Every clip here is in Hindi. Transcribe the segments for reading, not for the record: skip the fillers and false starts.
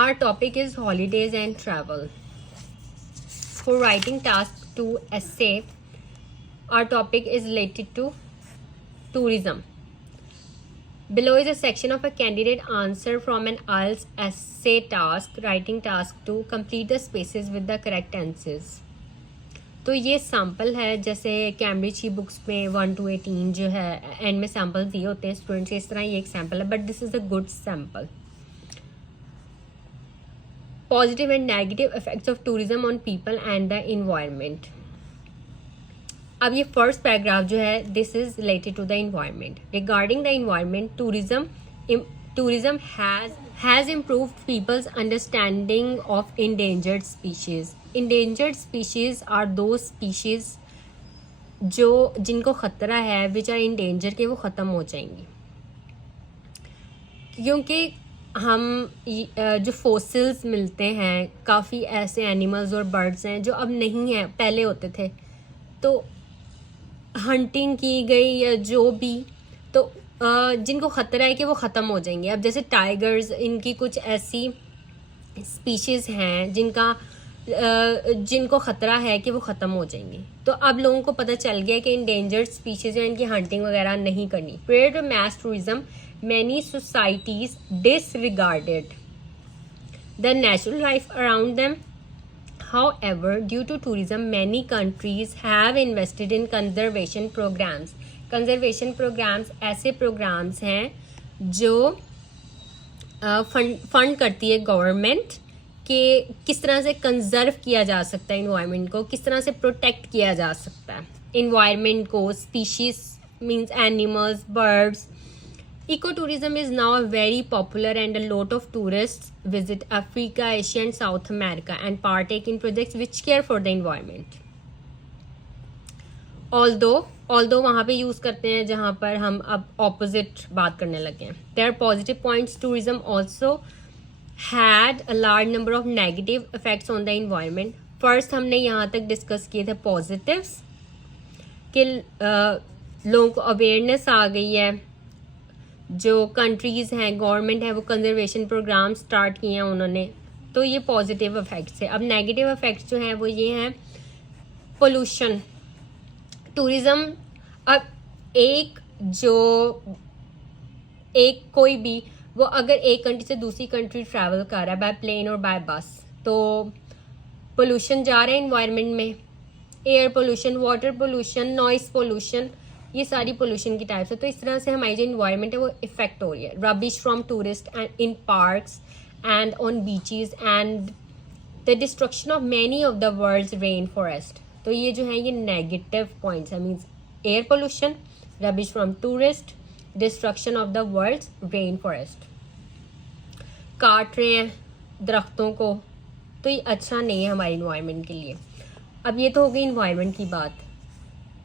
Our topic is holidays and travel. For writing task 2 essay, our topic is related to tourism. Below is a section of a candidate answer from an IELTS essay task, writing task 2. Complete the spaces with the correct answers. तो ये सैम्पल है, जैसे कैम्ब्रिज की बुक्स में 1 to 18 जो है एंड में सैम्पल दिए होते हैं स्टूडेंट्स के, इस तरह ये एक सैम्पल है, but this is a good sample. Positive and negative effects of tourism on people and the environment. अब ये फर्स्ट पैराग्राफ जो है, this is related to the environment. Regarding the environment, tourism has improved people's understanding of endangered species. Endangered species are those species जिनको ख़तरा है, which are endangered, के वो ख़त्म हो जाएंगी. क्योंकि हम जो फोसिल्स मिलते हैं, काफ़ी ऐसे एनिमल्स और बर्ड्स हैं जो अब नहीं हैं, पहले होते थे. तो हंटिंग की गई या जो भी, तो जिनको ख़तरा है कि वो ख़त्म हो जाएंगे. अब जैसे टाइगर्स, इनकी कुछ ऐसी स्पीशीज़ हैं जिनको ख़तरा है कि वो ख़त्म हो जाएंगी. तो अब लोगों को पता चल गया कि इंडेंजर्ड स्पीशीज़ हैं, इनकी हंटिंग वगैरह नहीं करनी. Prior to mass tourism, many societies disregarded the natural life around them. However, due to tourism, many countries have invested in conservation programs. Conservation programs ऐसे programs हैं जो फंड करती है गवर्नमेंट कि किस तरह से कंजर्व किया जा सकता है इन्वायरमेंट को, किस तरह से प्रोटेक्ट किया जा सकता है इन्वायरमेंट को, species means animals, birds. Ecotourism is now very popular and a lot of tourists visit Africa, Asia and South America and partake in projects which care for the environment. Although वहाँ पे यूज़ करते हैं जहाँ पर हम अब opposite बात करने लगे हैं. There are positive points. Tourism also had a large number of negative effects on the environment. First हमने यहाँ तक डिस्कस किए थे positives कि लोगों को अवेयरनेस आ गई है, जो कंट्रीज़ हैं, गवर्नमेंट है, वो कंजर्वेशन प्रोग्राम स्टार्ट किए हैं उन्होंने, तो ये पॉजिटिव इफ़ेक्ट्स है. अब नेगेटिव इफ़ेक्ट्स जो हैं वो ये हैं, पोल्यूशन. टूरिज़्म, अब कोई भी वो अगर एक कंट्री से दूसरी कंट्री ट्रैवल कर रहा है बाय प्लेन और बाय बस, तो पोल्यूशन जा रहा है इन्वायरमेंट में. Air pollution, water pollution, noise pollution, ये सारी पोल्यूशन की टाइप्स है. तो इस तरह से हमारी जो इन्वायरमेंट है वो इफेक्ट हो रही है. Rubbish from tourist and in parks and on beaches and the destruction of many of the world's rain forest. तो ये जो है ये नेगेटिव पॉइंट्स है. Means air pollution, rubbish from tourist, destruction of the world's rain forest. काट रहे हैं दरख्तों को, तो ये अच्छा नहीं है हमारे इन्वायरमेंट के लिए. अब ये तो हो गई इन्वायरमेंट की बात.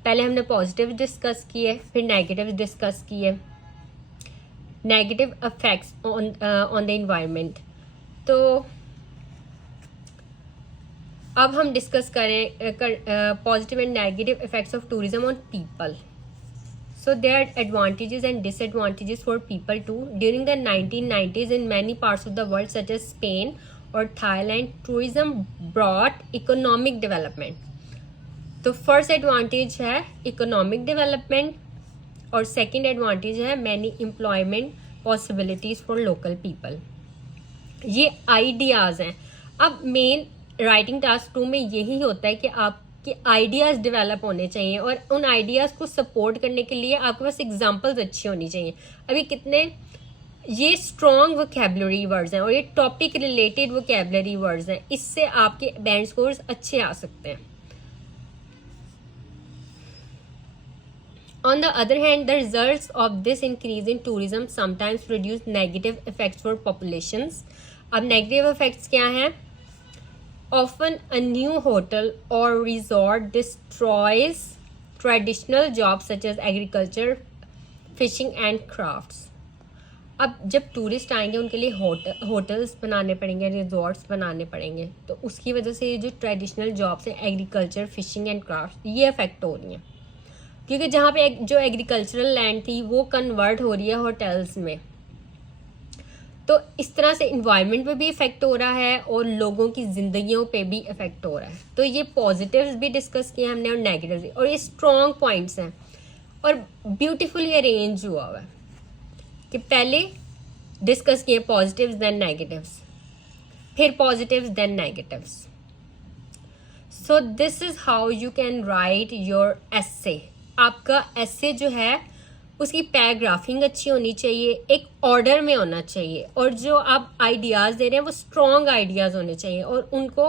पहले हमने पॉजिटिव डिस्कस किए, फिर नेगेटिव डिस्कस किए, negative effects on the environment. तो अब हम डिस्कस करें positive and negative effects of tourism on people. So there are advantages and disadvantages for people too. During the 1990s in many parts of the world such as Spain or Thailand, tourism brought economic development. तो फर्स्ट एडवांटेज है इकोनॉमिक डेवलपमेंट और सेकंड एडवांटेज है many employment possibilities for local people. ये आइडियाज़ हैं. अब मेन राइटिंग टास्क 2 में यही होता है कि आपके आइडियाज़ डेवलप होने चाहिए और उन आइडियाज़ को सपोर्ट करने के लिए आपके पास एग्जांपल्स अच्छी होनी चाहिए. अभी कितने ये स्ट्रॉन्ग वोकैबुलरी वर्ड्स हैं और ये टॉपिक रिलेटेड वोकैबुलरी वर्ड्स हैं, इससे आपके बैंड स्कोर्स अच्छे आ सकते हैं. On the other hand, the results of this increase in tourism sometimes produce negative effects for populations. अब negative effects क्या हैं? Often a new hotel or resort destroys traditional jobs such as agriculture, fishing and crafts. अब जब टूरिस्ट आएंगे उनके लिए होटल्स बनाने पड़ेंगे, रिजॉर्ट्स बनाने पड़ेंगे, तो उसकी वजह से ये जो ट्रेडिशनल जॉब्स हैं, एग्रीकल्चर, फिशिंग एंड क्राफ्ट, ये अफेक्ट हो रही हैं. क्योंकि जहाँ पे जो एग्रीकल्चरल लैंड थी वो कन्वर्ट हो रही है होटल्स में. तो इस तरह से इन्वायरमेंट पे भी इफ़ेक्ट हो रहा है और लोगों की ज़िंदगियों पे भी इफ़ेक्ट हो रहा है। तो ये पॉजिटिव्स भी डिस्कस किए हमने और नेगेटिव्स भी, और ये स्ट्रॉन्ग पॉइंट्स हैं और ब्यूटीफुली अरेंज हुआ हुआ है कि पहले डिस्कस किए पॉजिटिव्स देन नेगेटिव्स, फिर positives then negatives. So this is how you can write your essay. आपका एसे जो है उसकी पैराग्राफिंग अच्छी होनी चाहिए, एक ऑर्डर में होना चाहिए, और जो आप आइडियाज़ दे रहे हैं वो स्ट्रॉन्ग आइडियाज़ होने चाहिए और उनको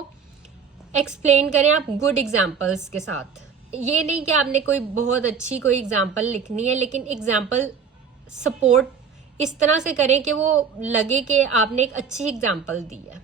एक्सप्लेन करें आप गुड एग्जांपल्स के साथ। ये नहीं कि आपने कोई बहुत अच्छी कोई एग्जांपल लिखनी है, लेकिन एग्जांपल सपोर्ट इस तरह से करें कि वो लगे कि आपने एक अच्छी एग्जांपल दी है।